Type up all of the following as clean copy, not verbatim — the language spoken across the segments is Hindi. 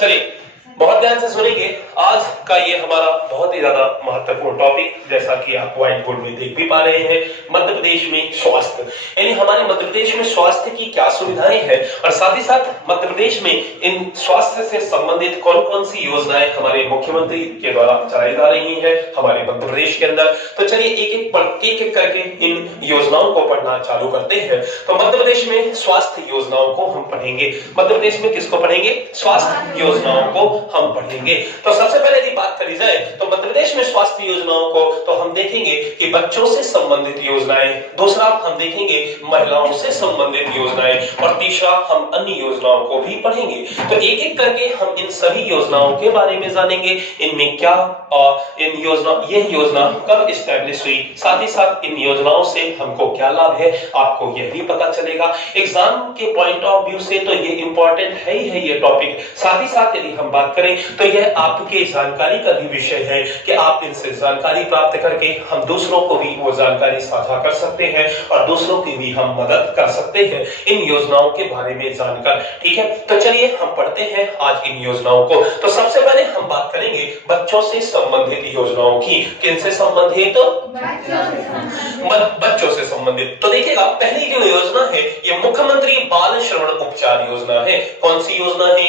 चलिए बहुत ध्यान से सुनेंगे। आज का ये हमारा बहुत ही ज्यादा महत्वपूर्ण टॉपिक, जैसा कि आप व्हाइट बोर्ड में देख भी पा रहे हैं, मध्य प्रदेश में स्वास्थ्य, यानी हमारे मध्य प्रदेश में स्वास्थ्य की क्या सुविधाएं हैं और साथ ही साथ मध्य प्रदेश में इन स्वास्थ्य से संबंधित कौन कौन सी योजनाएं हमारे मुख्यमंत्री के द्वारा चलाई जा रही है हमारे मध्य प्रदेश के अंदर। तो चलिए एक एक करके इन योजनाओं को पढ़ना चालू करते हैं। तो मध्य प्रदेश में स्वास्थ्य योजनाओं को हम पढ़ेंगे। मध्य प्रदेश में किसको पढ़ेंगे? स्वास्थ्य योजनाओं को हम पढ़ेंगे। तो सबसे पहले यदि बात करी जाए तो मध्य प्रदेश में स्वास्थ्य योजनाओं को तो हम देखेंगे कि बच्चों से संबंधित योजनाएं, दूसरा हम देखेंगे महिलाओं से संबंधित योजनाएं और तीसरा हम अन्य योजनाओं को भी पढ़ेंगे। तो एक एक करके हम इन सभी योजनाओं के बारे में जानेंगे, इनमें क्या यह योजना कब इस्टेब्लिश हुई, साथ ही साथ इन योजनाओं से हमको क्या लाभ है आपको यह भी पता चलेगा। एग्जाम के पॉइंट ऑफ व्यू से तो ये इंपॉर्टेंट है ही है ये टॉपिक। साथ ही साथ यदि हम बात करें तो यह आपके जानकारी का भी विषय है कि आप इनसे जानकारी प्राप्त करके हम दूसरों को भी वो जानकारी साझा कर सकते हैं और दूसरों की भी हम मदद कर सकते हैं इन योजनाओं के बारे में जानकर। ठीक है, तो चलिए हम पढ़ते हैं आज इन योजनाओं को। तो सबसे पहले हम बात करेंगे बच्चों से संबंधित योजनाओं की। किनसे संबंधित? बच्चों से संबंधित। तो देखिएगा पहली जो योजना है ये मुख्यमंत्री बाल श्रवण उपचार योजना है। कौन सी योजना है?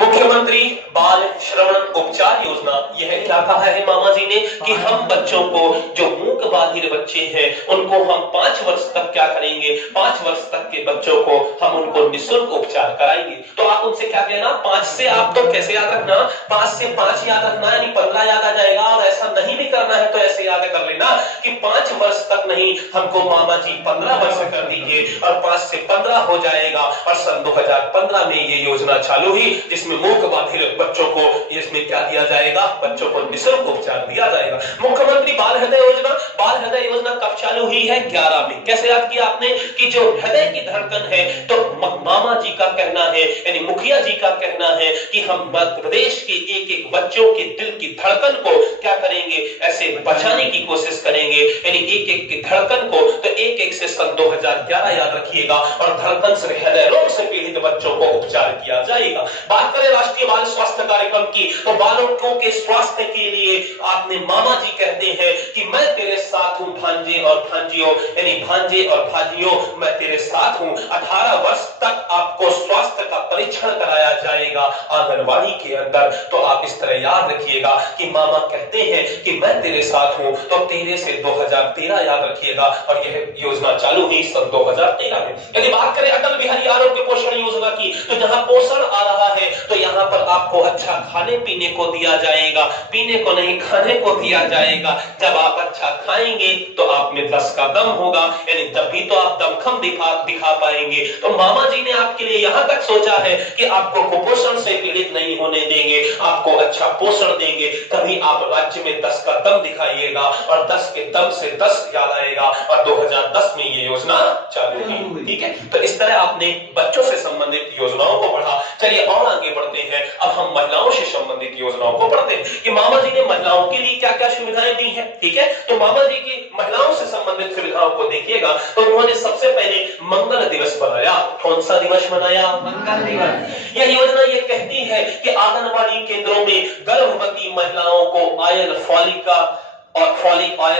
मुख्यमंत्री बाल श्रवण उपचार योजना। यह क्या कहा है मामा जी ने कि हम बच्चों को, जो मूक बधिर बच्चे हैं, उनको हम 5 वर्ष तक क्या करेंगे? 5 वर्ष तक के बच्चों को हम उनको निःशुल्क उपचार कराएंगे। तो आप उनसे क्या कहना? 5 से आप तो कैसे याद रखना? 5 से 5 याद रखना, यानी 15 याद आ जाएगा। और ऐसा नहीं भी करना है तो ऐसे याद कर लेना कि 5 वर्ष तक नहीं, हमको मामा जी 15 वर्ष कर दीजिए और 5 से 15 हो जाएगा। और सन 2015 में ये योजना चालू हुई जिसमें मूक बधिर बच्चों को इसमें क्या दिया जाएगा? बच्चों को निःशुल्क उपचार दिया जाएगा। मुख्यमंत्री बाल हृदय योजना। बाल हृदय योजना कब चालू हुई है? 11 में। कैसे याद किया आपने कि जो हृदय की धड़कन है, तो मामा जी का कहना है, यानी मुखिया जी का कहना है कि हम मध्य प्रदेश के एक एक बच्चों के दिल की धड़कन को क्या करेंगे? ऐसे बचाने की कोशिश करेंगे, यानी एक एक की धड़कन को। तो एक एक से सन 2011 याद रखिएगा और धड़कन से, हृदय रोग से पीड़ित बच्चों को उपचार किया जाएगा। बात करें राष्ट्रीय बाल स्वास्थ्य कार्यक्रम की, तो बालकों के स्वास्थ्य के लिए आपने मामा जी कहते हैं कि मैं तेरे साथ हूं भांजे और भांजियों, यानी भांजे और भाजियों मैं तेरे साथ हूं। 18 वर्ष तक आपको स्वास्थ्य का परीक्षण कराया जाएगा आंगनबाड़ी के अंदर। तो आप इस तरह याद रखिएगा कि मामा कहते हैं कि मैं तेरे साथ हूं। तो 13 से 2013 याद रखिएगा और यह योजना चालू हुई सन 2013 में। यदि बात करें अटल बिहारी आरोग्य पोषण योजना की, तो जहां पोषण आ रहा है तो यहाँ पर आपको अच्छा खाने पीने को दिया जाएगा, पीने को नहीं खाने को दिया जाएगा। जब आप अच्छा खाएंगे तो आप में 10 का दम होगा, यानी जब भी तो आप दमखम दिखा पाएंगे। तो मामा जी ने आपके लिए यहाँ तक सोचा है कि आपको कुपोषण से पीड़ित नहीं होने देंगे, आपको अच्छा पोषण देंगे, तभी आप राज्य में 10 का दम दिखाइएगा और 10 के दम से 10 याद आएगा। और 2010 में ये योजना चालू हुई। ठीक है, तो इस तरह आपने बच्चों से संबंधित योजनाओं को पढ़ा। चलिए और आगे बढ़ते हैं, अब हम महिलाओं से संबंधित योजनाओं को पढ़ते हैं कि मामा जी ने महिलाओं के लिए क्या क्या सुविधाएं दी हैं। ठीक है, तो मामा जी की महिलाओं से संबंधित सुविधाओं को देखिएगा तो उन्होंने सबसे पहले मंगल दिवस बनाया। कौन सा दिवस बनाया? मंगल दिवस। यह योजना ये कहती है कि आंगनबाड़ी केंद्रों में गर्भवती महिलाओं को आयरन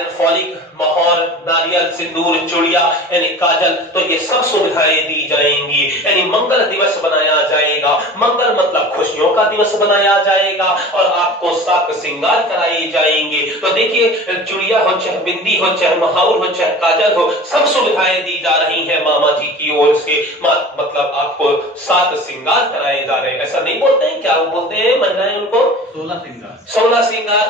फॉलिक मोहर, नारियल, सिंदूर, चूड़िया, यानी काजल, तो ये सब सुविधाएं दी जाएंगी। यानी मंगल दिवस बनाया जाएगा। मंगल मतलब खुशियों का दिवस बनाया जाएगा और आपको साक श्रृंगार कराए जाएंगे। तो देखिए चूड़िया हो, चाहे बिंदी हो, चाहे महाउर हो, चाहे काजल हो, सब सुविधाएं दी जा रही है मामा जी की ओर से। मतलब आपको साक श्रृंगार कराए जा रहे हैं। ऐसा नहीं बोलते हैं, क्या बोलते हैं महिलाएं उनको? 16 श्रृंगार,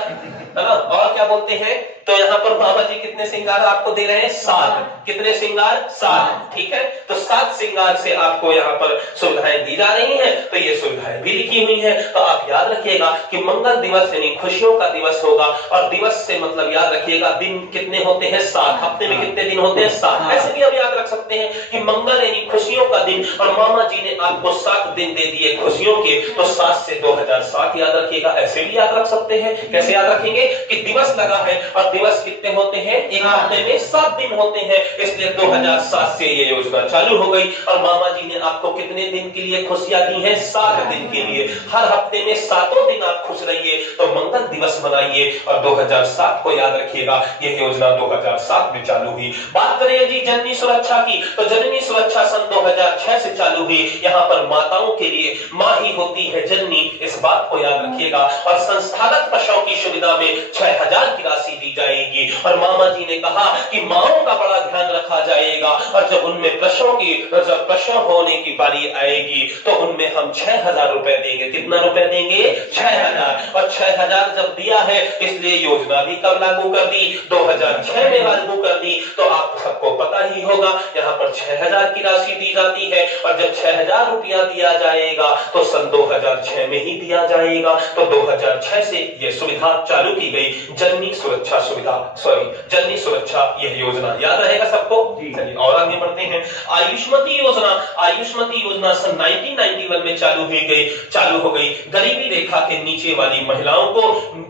है ना। और क्या बोलते हैं? तो यहाँ पर बाबा जी कितने श्रृंगार आपको दे रहे हैं? 7। कितने श्रृंगार? 7। ठीक है, तो 7 श्रृंगार से आपको यहाँ पर सुविधाएं दी जा रही हैं। तो ये सुविधाएं भी लिखी हुई हैं। तो आप याद रखिएगा कि मंगल दिवस यानी खुशियों का दिवस होगा। और दिवस से मतलब याद रखिएगा दिन कितने होते हैं? 7। हफ्ते में कितने दिन होते हैं? 7। ऐसे भी आप याद रख सकते हैं कि मंगल यानी खुशियों का दिन और मामा जी ने आपको 7 दिन दे दिए खुशियों के। तो 7 से 2007 याद रखिएगा। ऐसे भी याद रख सकते हैं। कैसे याद रखेंगे कि दिवस लगा है और दिवस कितने होते हैं? एक हफ्ते में 7 दिन होते हैं, इसलिए 2007 से ये योजना चालू हो गई। और मामा जी ने आपको कितने दिन के लिए खुशियां दी है 7 दिन के लिए। हर हफ्ते में 7 दिन आप खुश रहिए, तो मंगल दिवस मनाइए और 2007 को याद रखिएगा, यह योजना 2007 में चालू हुई। बात करें जी जननी सुरक्षा की, तो जननी सुरक्षा सन 2006 से चालू हुई। यहाँ पर माताओं के लिए मां ही होती है जननी, इस बात को याद रखिएगा। और संस्थागत प्रसव की सुविधा में 6000 की राशि दी जाएगी। और मामा जी ने कहा कि माओं का बड़ा ध्यान रखा जाएगा, और जब उनमें प्रसव होने की बारी आएगी तो उनमें हम 6000 रुपए देंगे। कितना रुपए देंगे? 6000। और 6000 जब दिया है, इसलिए योजना भी कब लागू कर दी? 2006 में लागू कर दी। तो आप सबको पता ही होगा, यहाँ पर 6000 की राशि दी जाती है, और जब 6000 रुपया दिया जाएगा तो सन 2006 में ही दिया जाएगा। तो 2006 से यह सुविधा चालू की गई, जननी सुरक्षा सुविधा, जननी सुरक्षा, यह योजना याद रहेगा सबको। चलिए और आगे बढ़ते हैं। आयुष्मती योजना, आयुष्मती योजना सन 1991 में चालू हो गई। गरीबी रेखा के नीचे वाली महिलाओं को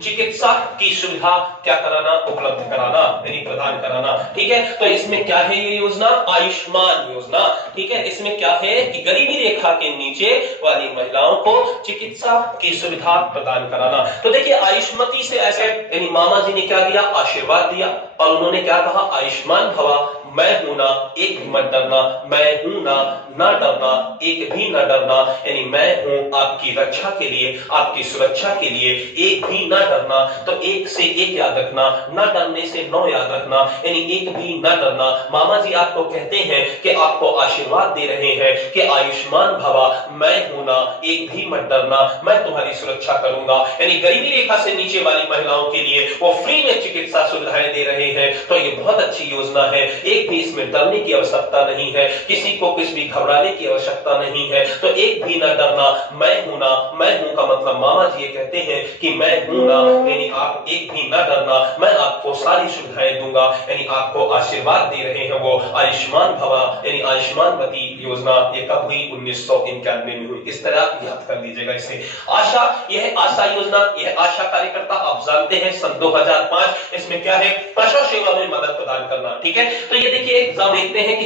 चिकित्सा की सुविधा क्या कराना? उपलब्ध कराना, यानी प्रदान कराना। ठीक है, तो इसमें क्या है ये योजना? आयुष्मान योजना। ठीक है, इसमें क्या है कि गरीबी रेखा के नीचे वाली महिलाओं को चिकित्सा की सुविधा प्रदान कराना। तो देखिए, आयुष्मती से ऐसे यानी मामा जी ने क्या दिया? आशीर्वाद दिया, और उन्होंने क्या कहा? आयुष्मान भवा, मैं हूं ना, एक भी मत डरना, मैं हूं ना, ना डरना, एक भी ना डरना, यानी मैं हूं आपकी रक्षा के लिए, आपकी सुरक्षा के लिए, एक भी ना डरना। तो एक से एक याद रखना, ना डरने से 9 याद रखना, यानी एक भी ना डरना। मामा जी आपको कहते हैं कि आपको आशीर्वाद दे रहे हैं कि आयुष्मान भवा, मैं हूं ना, एक भी मत डरना, मैं तुम्हारी सुरक्षा करूंगा। यानी गरीबी रेखा से नीचे वाली महिलाओं के लिए वो फ्री में चिकित्सा सुविधाएं दे रहे हैं। तो ये बहुत अच्छी योजना है, एक भी इसमें डरने की आवश्यकता नहीं है, किसी को कुछ भी घबराने की आवश्यकता नहीं है। तो एक भी ना डरना, मैं हूं ना, मैं हूं का मतलब मामा जी ये कहते हैं कि मैं हूं ना, यानी आप एक भी ना डरना, मैं आपको सारी सुविधाएं दूंगा, यानी आपको आशीर्वाद दे रहे हैं वो। आयुष्मान भवा यानी आयुष्मानवती योजना, ये कब हुई? 1991 में हुई। इस तरह आप याद कर लीजिएगा इसे। आशा, यह आशा योजना, यह आशा कार्यकर्ता आप जानते हैं सन 2005, इसमें क्या है? प्रसव सेवा में मदद प्रदान करना। ठीक है, तो ये देखिए एग्जाम देखते हैं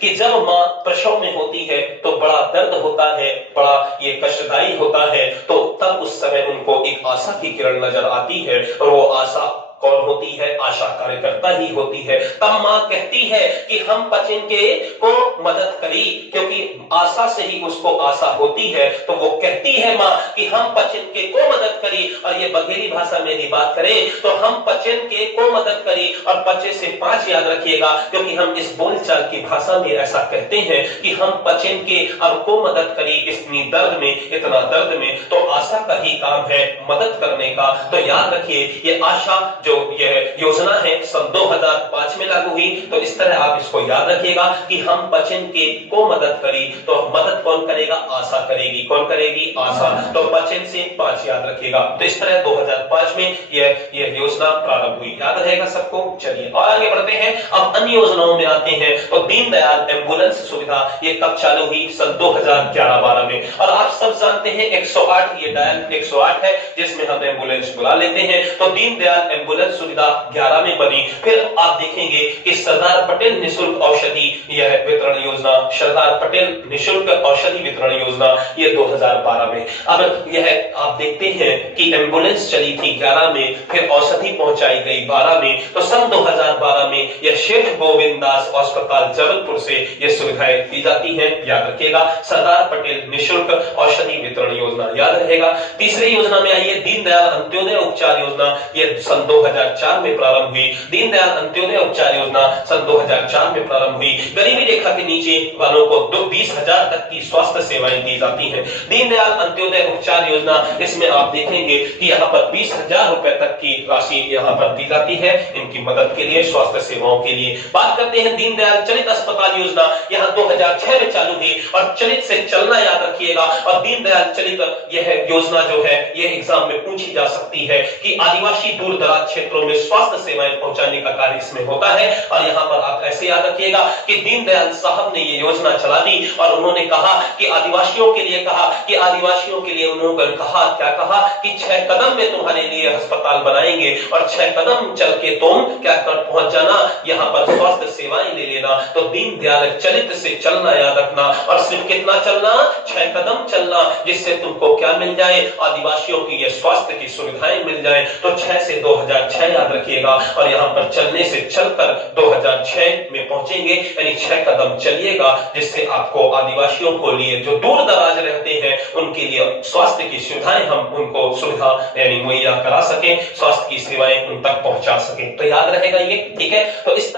कि जब मां प्रसव में होती है तो बड़ा दर्द होता है, बड़ा ये कष्टदायी होता है, तो तब उस समय उनको एक आशा की किरण नजर आती है, और वो आशा कौन होती है? आशा कार्यकर्ता ही होती है। तब मां कहती है कि हम पचिंके को मदद करी, क्योंकि आशा से ही उसको आशा होती है, तो वो कहती है मां कि हम पचिंके को मदद करी। और ये बघेली भाषा में भी बात करें तो हम पचिंके को मदद करी, और 25 से 5 याद रखिएगा, क्योंकि हम इस बोलचाल की भाषा में ऐसा कहते हैं कि हम पचिंके और को मदद करी, इतनी दर्द में, इतना दर्द में, तो आशा का ही काम है मदद करने का। तो याद रखिए, ये आशा जो यह योजना है सन 2005 में लागू हुई। तो इस तरह आप इसको याद रखिएगा कि हम पचिंके को मदद करी, तो मदद कौन करेगा? आशा करेगी। कौन करेगी? आशा। तो 25 से 5 याद रखिएगा। तो इस तरह 2005 में यह योजना प्रारंभ हुई, याद रहेगा सबको। चलिए और आगे बढ़ते हैं, अब अन्य योजनाओं में आते हैं। तो दीनदयाल एम्बुलेंस सुविधा, ये कब चालू हुई? सन 2011-12 में। और आप सब जानते हैं 108, ये डायल 108 है जिसमें हम एम्बुलेंस बुला लेते हैं। तो दीनदयाल एम्बुलेंस सुविधा 11 में बनी। फिर आप देखेंगे कि सरदार पटेल निशुल्क औषधि यह वितरण योजना, सरदार पटेल निशुल्क औषधि वितरण योजना, ये 2012 में। अब यह आप देखते हैं कि एम्बुलेंस चली थी 11 में, फिर औषधि पहुंचाई गई 12 में। तो सन 2012 में यह शेठ गोविंद दास अस्पताल जबलपुर से यह सुविधाएं दी जाती हैं, याद रखिएगा। सरदार पटेल निशुल्क औषधि वितरण योजना, याद रहेगा। तीसरी योजना में आइए, दीनदयाल अंत्योदय उपचार योजना, यह सन 2004 में प्रारंभ हुई। दीनदयाल अंत्योदय उपचार योजना सन 2004 में प्रारंभ हुई। गरीबी रेखा के नीचे वालों को 20,000 तक की स्वास्थ्य सेवाएं दी जाती हैं। दीनदयाल अंत्योदय उपचार योजना, इसमें आप देखेंगे कि यहाँ पर 20,000 रुपए तक की राशि यहाँ पर दी जाती है इनकी मदद के लिए, स्वास्थ्य सेवाओं के लिए। बात करते हैं दीनदयाल चलित अस्पताल योजना, यहाँ 2006 में चालू हुई, और चलित से चलना याद रखिएगा। और दीनदयाल चलित यह योजना जो है यह एग्जाम में पूछी जा सकती है कि आदिवासी दूर दराज क्षेत्रों में स्वास्थ्य सेवाएं पहुंचाने का कार्य इसमें होता है। और यहाँ पर आप ऐसे याद रखिएगा कि दीनदयाल साहब ने ये योजना चला दी और उन्होंने कहा कि आदिवासियों के लिए उन्होंने कहा क्या कहा कि 6 कदम में तुम्हारे लिए अस्पताल बनाएंगे और 6 कदम चल के तुम क्या कर पहुंच जाना, यहाँ पर स्वास्थ्य सेवाएं ले लेना। तो दीनदयाल चरित्र से चलना याद रखना, और सिर्फ कितना चलना, 6 कदम चलना, जिससे तुमको क्या मिल जाए, आदिवासियों की ये स्वास्थ्य की सुविधाएं मिल जाए। तो 6 से 2006 याद रखिएगा, और यहाँ पर चलने से चलकर 2006 में पहुंचेंगे, यानी 6 कदम चलिएगा, जिससे आपको आदिवासियों को लिए जो दूर दराज रहते हैं उनके लिए स्वास्थ्य की सुविधाएं हम उनको सुविधा यानी मुहैया करा सके, स्वास्थ्य की सेवाएं उन तक पहुंचा सके। तो याद रहेगा ये, ठीक है। तो इस